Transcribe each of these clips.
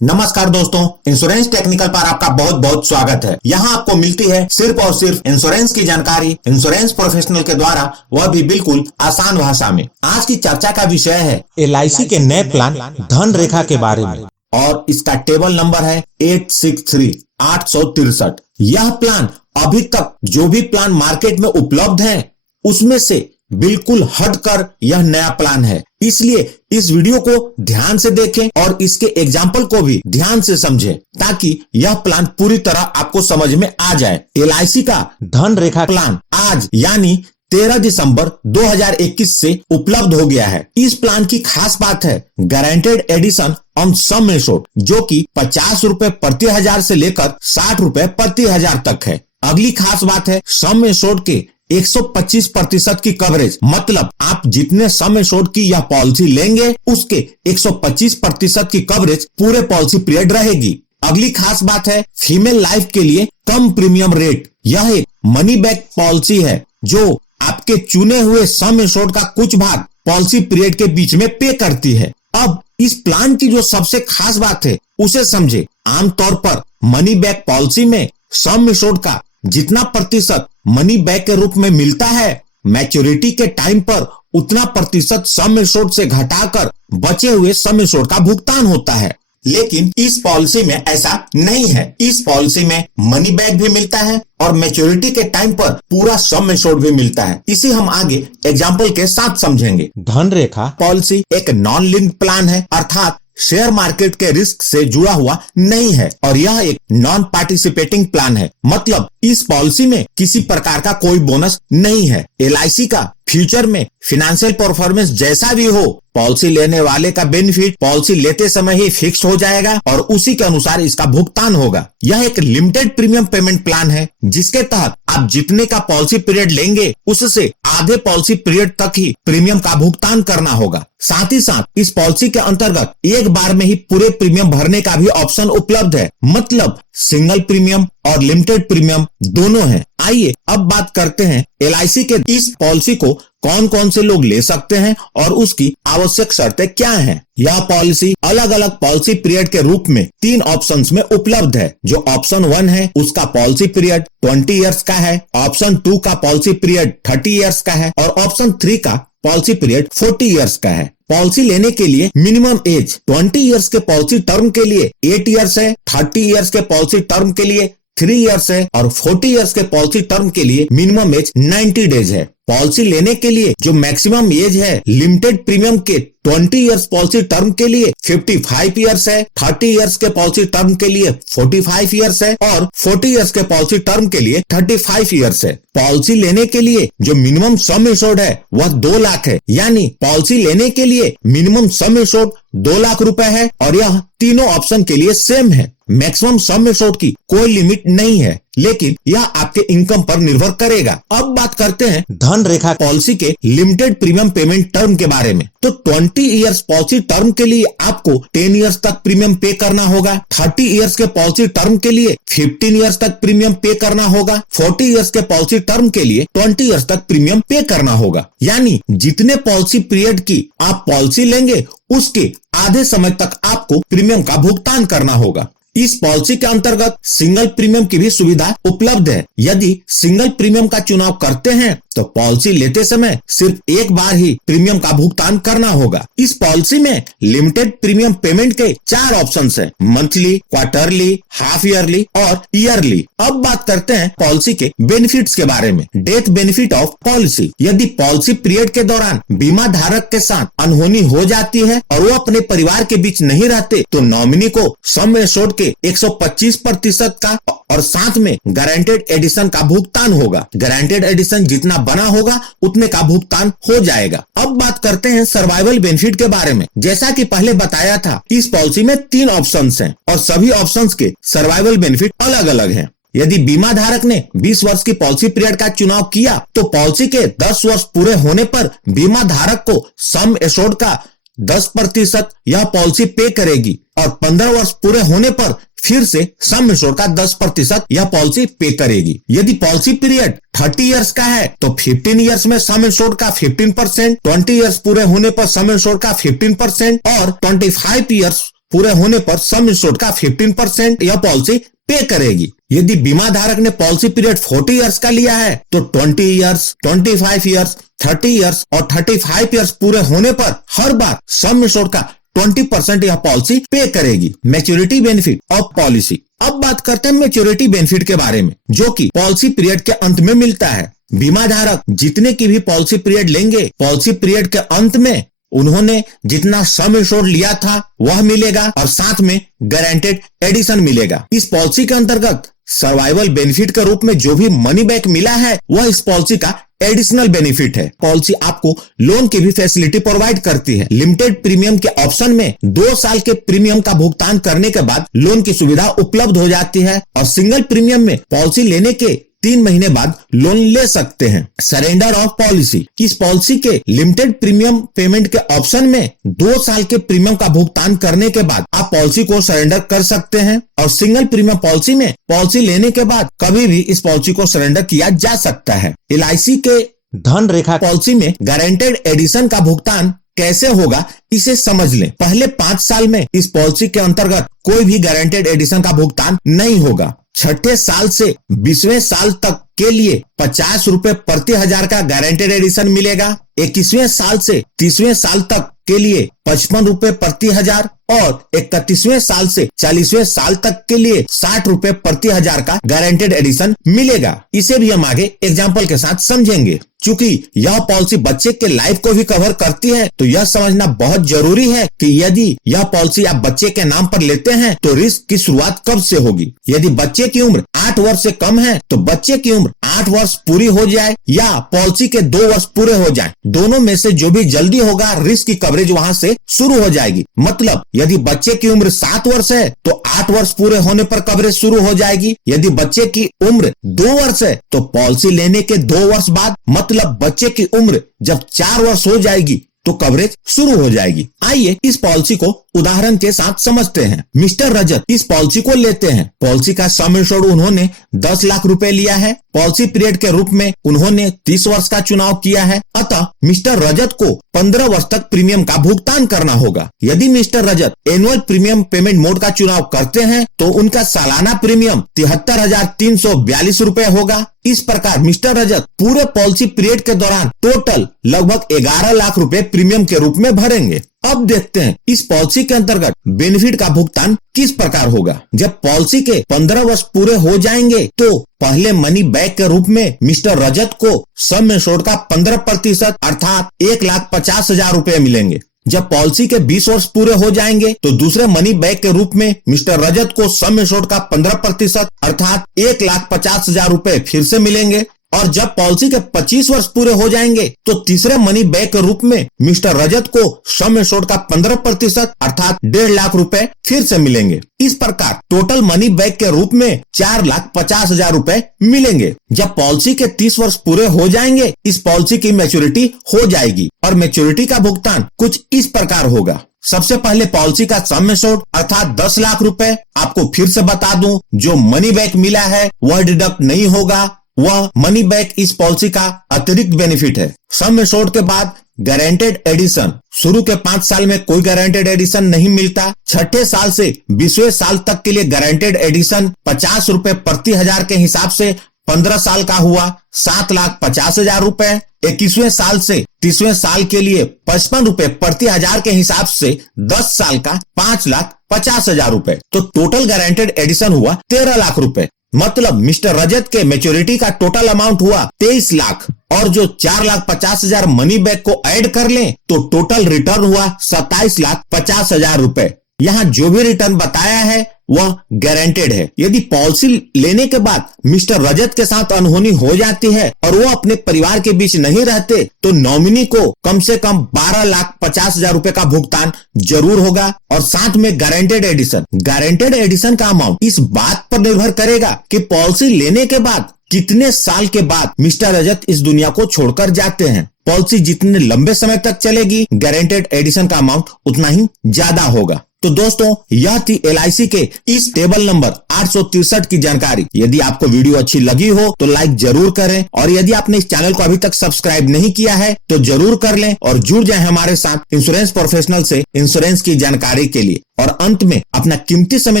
नमस्कार दोस्तों, insurance technical पर आपका बहुत बहुत स्वागत है। यहाँ आपको मिलती है सिर्फ और सिर्फ इंश्योरेंस की जानकारी इंश्योरेंस प्रोफेशनल के द्वारा, वह भी बिल्कुल आसान भाषा में। आज की चर्चा का विषय है LIC के नए प्लान धन रेखा के बारे में और इसका टेबल नंबर है 863। यह प्लान अभी तक जो भी प्लान मार्केट में उपलब्ध है उसमें से बिल्कुल हटकर यह नया प्लान है। इसलिए इस वीडियो को ध्यान से देखें और इसके एग्जाम्पल को भी ध्यान से समझें ताकि यह प्लान पूरी तरह आपको समझ में आ जाए। LIC का धन रेखा प्लान आज यानी 13 दिसंबर 2021 से उपलब्ध हो गया है। इस प्लान की खास बात है guaranteed addition on sum assured, जो कि 50 रुपए प्रति हजार से लेकर 60 रुपए प्रति हजार तक है। अगली खास बात है सम एश्योर्ड के 125% की कवरेज, मतलब आप जितने सम एश्योर्ड की यह पॉलिसी लेंगे उसके 125% की कवरेज पूरे पॉलिसी पीरियड रहेगी। अगली खास बात है फीमेल लाइफ के लिए कम प्रीमियम रेट। यह एक मनी बैक पॉलिसी है जो आपके चुने हुए सम एश्योर्ड का कुछ भाग पॉलिसी पीरियड के बीच में पे करती है। अब इस प्लान की जो सबसे खास बात है उसे समझे। आमतौर पर मनी बैक पॉलिसी में सम एश्योर्ड का जितना प्रतिशत मनी बैक के रूप में मिलता है, मैच्योरिटी के टाइम पर उतना प्रतिशत सम एश्योर्ड से घटाकर बचे हुए सम एश्योर्ड का भुगतान होता है। लेकिन इस पॉलिसी में ऐसा नहीं है। इस पॉलिसी में मनी बैक भी मिलता है और मैच्योरिटी के टाइम पर पूरा सम एश्योर्ड भी मिलता है। इसे हम आगे एग्जाम्पल के साथ समझेंगे। धन रेखा पॉलिसी एक नॉन लिंक प्लान है, अर्थात शेयर मार्केट के रिस्क से जुड़ा हुआ नहीं है और यह एक नॉन पार्टिसिपेटिंग प्लान है, मतलब इस पॉलिसी में किसी प्रकार का कोई बोनस नहीं है। LIC का फ्यूचर में फिनेंशियल परफॉर्मेंस जैसा भी हो, पॉलिसी लेने वाले का बेनिफिट पॉलिसी लेते समय ही फिक्स हो जाएगा और उसी के अनुसार इसका भुगतान होगा। यह एक लिमिटेड प्रीमियम पेमेंट प्लान है जिसके तहत आप जितने का पॉलिसी पीरियड लेंगे उससे आधे पॉलिसी पीरियड तक ही प्रीमियम का भुगतान करना होगा। साथ ही साथ इस पॉलिसी के अंतर्गत एक बार में ही पूरे प्रीमियम भरने का भी ऑप्शन उपलब्ध है, मतलब सिंगल प्रीमियम और लिमिटेड प्रीमियम दोनों है। आइए अब बात करते हैं LIC के इस पॉलिसी को कौन कौन से लोग ले सकते हैं और उसकी आवश्यक शर्तें क्या हैं। यह पॉलिसी अलग अलग पॉलिसी पीरियड के रूप में 3 ऑप्शंस में उपलब्ध है। जो ऑप्शन 1 है उसका पॉलिसी पीरियड 20 इयर्स का है, ऑप्शन 2 का पॉलिसी पीरियड 30 इयर्स का है और ऑप्शन 3 का पॉलिसी पीरियड 40 इयर्स का है। पॉलिसी लेने के लिए मिनिमम एज 20 इयर्स के पॉलिसी टर्म के लिए 8 इयर्स है, 30 इयर्स के पॉलिसी टर्म के लिए 3 इयर्स है और 40 इयर्स के पॉलिसी टर्म के लिए मिनिमम एज 90 डेज है। पॉलिसी लेने के लिए जो मैक्सिमम एज है लिमिटेड प्रीमियम के 20 इयर्स पॉलिसी टर्म के लिए 55 इयर्स है, 30 इयर्स के पॉलिसी टर्म के लिए 45 इयर्स है और 40 इयर्स के पॉलिसी टर्म के लिए 35 इयर्स है। पॉलिसी लेने के लिए जो मिनिमम सम एश्योर्ड है वह 2 लाख है, यानी पॉलिसी लेने के लिए मिनिमम सम एश्योर्ड 2 लाख रुपए है और यह तीनों ऑप्शन के लिए सेम है। मैक्सिमम सम एश्योर्ड की कोई लिमिट नहीं है, लेकिन यह आपके इनकम पर निर्भर करेगा। अब बात करते हैं धन रेखा पॉलिसी के लिमिटेड प्रीमियम पेमेंट टर्म के बारे में। तो 20 इयर्स पॉलिसी टर्म के लिए आपको 10 इयर्स तक प्रीमियम पे करना होगा, 30 इयर्स के पॉलिसी टर्म के लिए 15 इयर्स तक प्रीमियम पे करना होगा, 40 इयर्स के पॉलिसी टर्म के लिए 20 इयर्स तक प्रीमियम पे करना होगा। यानी जितने पॉलिसी पीरियड की आप पॉलिसी लेंगे उसके आधे समय तक आपको प्रीमियम का भुगतान करना होगा। इस पॉलिसी के अंतर्गत सिंगल प्रीमियम की भी सुविधा उपलब्ध है। यदि सिंगल प्रीमियम का चुनाव करते हैं तो पॉलिसी लेते समय सिर्फ एक बार ही प्रीमियम का भुगतान करना होगा। इस पॉलिसी में लिमिटेड प्रीमियम पेमेंट के 4 ऑप्शंस हैं, मंथली, क्वार्टरली, हाफ ईयरली और ईयरली। अब बात करते हैं पॉलिसी के बेनिफिट्स के बारे में। Death benefit of policy. यदि पॉलिसी पीरियड के दौरान बीमा धारक के साथ अनहोनी हो जाती है और वो अपने परिवार के बीच नहीं रहते तो नॉमिनी को सम एश्योर्ड के 125% का और साथ में गारंटेड एडिशन का भुगतान होगा। गारंटेड एडिशन जितना बना होगा उतने का भुगतान हो जाएगा। अब बात करते हैं सर्वाइवल बेनिफिट के बारे में। जैसा कि पहले बताया था, इस पॉलिसी में 3 ऑप्शंस हैं और सभी ऑप्शंस के सर्वाइवल बेनिफिट अलग अलग हैं। यदि बीमा धारक ने 20 वर्ष की पॉलिसी पीरियड का चुनाव किया तो पॉलिसी के 10 वर्ष पूरे होने पर बीमा धारक को सम एश्योर्ड का 10% यह पॉलिसी पे करेगी और 15 वर्ष पूरे होने पर फिर से सम एश्योर्ड का 10% यह पॉलिसी पे करेगी। यदि पॉलिसी पीरियड 30 इयर्स का है तो 15 इयर्स में सम एश्योर्ड का 15%, 20 इयर्स पूरे होने पर सम एश्योर्ड का 15% और 25 इयर्स पूरे होने पर सम इंश्योर्ड का 15% यह पॉलिसी पे करेगी। यदि बीमा धारक ने पॉलिसी पीरियड 40 इयर्स का लिया है तो 20 इयर्स, 25 इयर्स, 30 इयर्स और 35 इयर्स पूरे होने पर हर बार सम इंश्योर्ड का 20% यह पॉलिसी पे करेगी। Maturity benefit of policy. अब बात करते हैं मैच्योरिटी बेनिफिट के बारे में, जो कि पॉलिसी पीरियड के अंत में मिलता है। बीमा धारक जितने की भी पॉलिसी पीरियड लेंगे, पॉलिसी पीरियड के अंत में उन्होंने जितना सम इंश्योर्ड लिया था वह मिलेगा और साथ में गारंटेड एडिशन मिलेगा। इस पॉलिसी के अंतर्गत सर्वाइवल बेनिफिट के रूप में जो भी मनी बैक मिला है वह इस पॉलिसी का एडिशनल बेनिफिट है। पॉलिसी आपको लोन की भी फैसिलिटी प्रोवाइड करती है। लिमिटेड प्रीमियम के ऑप्शन में 2 साल के प्रीमियम का भुगतान करने के बाद लोन की सुविधा उपलब्ध हो जाती है और सिंगल प्रीमियम में पॉलिसी लेने के 3 महीने बाद लोन ले सकते हैं। Surrender of policy. इस पॉलिसी के लिमिटेड प्रीमियम पेमेंट के ऑप्शन में 2 साल के प्रीमियम का भुगतान करने के बाद आप पॉलिसी को सरेंडर कर सकते हैं और सिंगल प्रीमियम पॉलिसी में पॉलिसी लेने के बाद कभी भी इस पॉलिसी को सरेंडर किया जा सकता है। LIC के धन रेखा पॉलिसी में गारंटेड एडिशन का भुगतान कैसे होगा इसे समझ लें। पहले 5 साल में इस पॉलिसी के अंतर्गत कोई भी गारंटेड एडिशन का भुगतान नहीं होगा। 6ठे साल से 20वें साल तक के लिए 50 रुपए प्रति हजार का गारंटेड एडिशन मिलेगा। 21वें साल से 30वें साल तक के लिए 55 रुपए प्रति हजार और 31वें साल से 40वें साल तक के लिए 60 रुपए प्रति हजार का गारंटेड एडिशन मिलेगा। इसे भी हम आगे एग्जाम्पल के साथ समझेंगे। चूंकि यह पॉलिसी बच्चे के लाइफ को भी कवर करती है तो यह समझना बहुत जरूरी है कि यदि यह पॉलिसी आप बच्चे के नाम पर लेते हैं तो रिस्क की शुरुआत कब से होगी। यदि बच्चे की उम्र 8 वर्ष से कम है तो बच्चे की उम्र 8 वर्ष पूरी हो जाए या पॉलिसी के 2 वर्ष पूरे हो जाए, दोनों में से जो भी जल्दी होगा रिस्क की कवरेज वहां से शुरू हो जाएगी। मतलब यदि बच्चे की उम्र 7 वर्ष है तो 8 वर्ष पूरे होने पर कवरेज शुरू हो जाएगी। यदि बच्चे की उम्र 2 वर्ष है तो पॉलिसी लेने के 2 वर्ष बाद, मतलब बच्चे की उम्र जब 4 वर्ष हो जाएगी तो कवरेज शुरू हो जाएगी। आइए इस पॉलिसी को उदाहरण के साथ समझते हैं। मिस्टर रजत इस पॉलिसी को लेते हैं। पॉलिसी का सम इंश्योर्ड उन्होंने 10 लाख रुपए लिया है। पॉलिसी पीरियड के रूप में उन्होंने 30 वर्ष का चुनाव किया है। अतः मिस्टर रजत को 15 वर्ष तक प्रीमियम का भुगतान करना होगा। यदि मिस्टर रजत एनुअल प्रीमियम पेमेंट मोड का चुनाव करते हैं तो उनका सालाना प्रीमियम 73,342 रुपए होगा। इस प्रकार मिस्टर रजत पूरे पॉलिसी पीरियड के दौरान टोटल लगभग 11 लाख रुपए प्रीमियम के रूप में भरेंगे। अब देखते हैं इस पॉलिसी के अंतर्गत बेनिफिट का भुगतान किस प्रकार होगा। जब पॉलिसी के 15 वर्ष पूरे हो जाएंगे तो पहले मनी बैक के रूप में मिस्टर रजत को सम इंश्योर्ड का 15% अर्थात 1,50,000 रुपए मिलेंगे। जब पॉलिसी के 20 वर्ष पूरे हो जाएंगे तो दूसरे मनी बैक के रूप में मिस्टर रजत को सम इंश्योर्ड का 15% अर्थात 1,50,000 रुपए फिर से मिलेंगे। और जब पॉलिसी के 25 वर्ष पूरे हो जाएंगे तो तीसरे मनी बैक के रूप में मिस्टर रजत को सम इंश्योर्ड का 15% अर्थात 1.5 लाख रुपए फिर से मिलेंगे। इस प्रकार टोटल मनी बैक के रूप में 4,50,000 रुपए मिलेंगे। जब पॉलिसी के 30 वर्ष पूरे हो जाएंगे इस पॉलिसी की मैच्योरिटी हो जाएगी और मैच्योरिटी का भुगतान कुछ इस प्रकार होगा। सबसे पहले पॉलिसी का सम इंश्योर्ड अर्थात 10 लाख रुपए। आपको फिर से बता दूं, जो मनी बैक मिला है वह डिडक्ट नहीं होगा। वह मनी बैक इस पॉलिसी का अतिरिक्त बेनिफिट है। सम इंश्योर्ड के बाद गारंटेड एडिशन। शुरू के 5 साल में कोई गारंटेड एडिशन नहीं मिलता। 6ठे साल से 20वें साल तक के लिए गारंटेड एडिशन 50 रुपए प्रति हजार के हिसाब से 15 साल का हुआ 7,50,000 रुपए। 21वें साल से 30वें साल के लिए 55 रुपए प्रति हजार के हिसाब से 10 साल का 5,50,000 रुपए। तो टोटल गारंटेड एडिशन हुआ 13 लाख रुपए। मतलब मिस्टर रजत के मैच्योरिटी का टोटल अमाउंट हुआ 23 लाख और जो 4,50,000 मनी बैक को ऐड कर लें तो टोटल रिटर्न हुआ 27,50,000 रुपए। यहाँ जो भी रिटर्न बताया है वह गारंटेड है। यदि पॉलिसी लेने के बाद मिस्टर रजत के साथ अनहोनी हो जाती है और वो अपने परिवार के बीच नहीं रहते तो नॉमिनी को कम से कम 12,50,000 रुपए का भुगतान जरूर होगा और साथ में गारंटेड एडिशन। गारंटेड एडिशन का अमाउंट इस बात पर निर्भर करेगा कि पॉलिसी लेने के बाद कितने साल के बाद मिस्टर रजत इस दुनिया को छोड़कर जाते हैं। पॉलिसी जितने लंबे समय तक चलेगी गारंटेड एडिशन का अमाउंट उतना ही ज्यादा होगा। तो दोस्तों यह थी LIC के इस टेबल नंबर 863 की जानकारी। यदि आपको वीडियो अच्छी लगी हो तो लाइक जरूर करें, और यदि आपने इस चैनल को अभी तक सब्सक्राइब नहीं किया है तो जरूर कर लें और जुड़ जाएं हमारे साथ इंश्योरेंस प्रोफेशनल से इंश्योरेंस की जानकारी के लिए। और अंत में अपना कीमती समय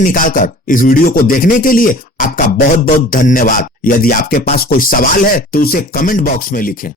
निकालकर इस वीडियो को देखने के लिए आपका बहुत बहुत धन्यवाद। यदि आपके पास कोई सवाल है तो उसे कमेंट बॉक्स में लिखें।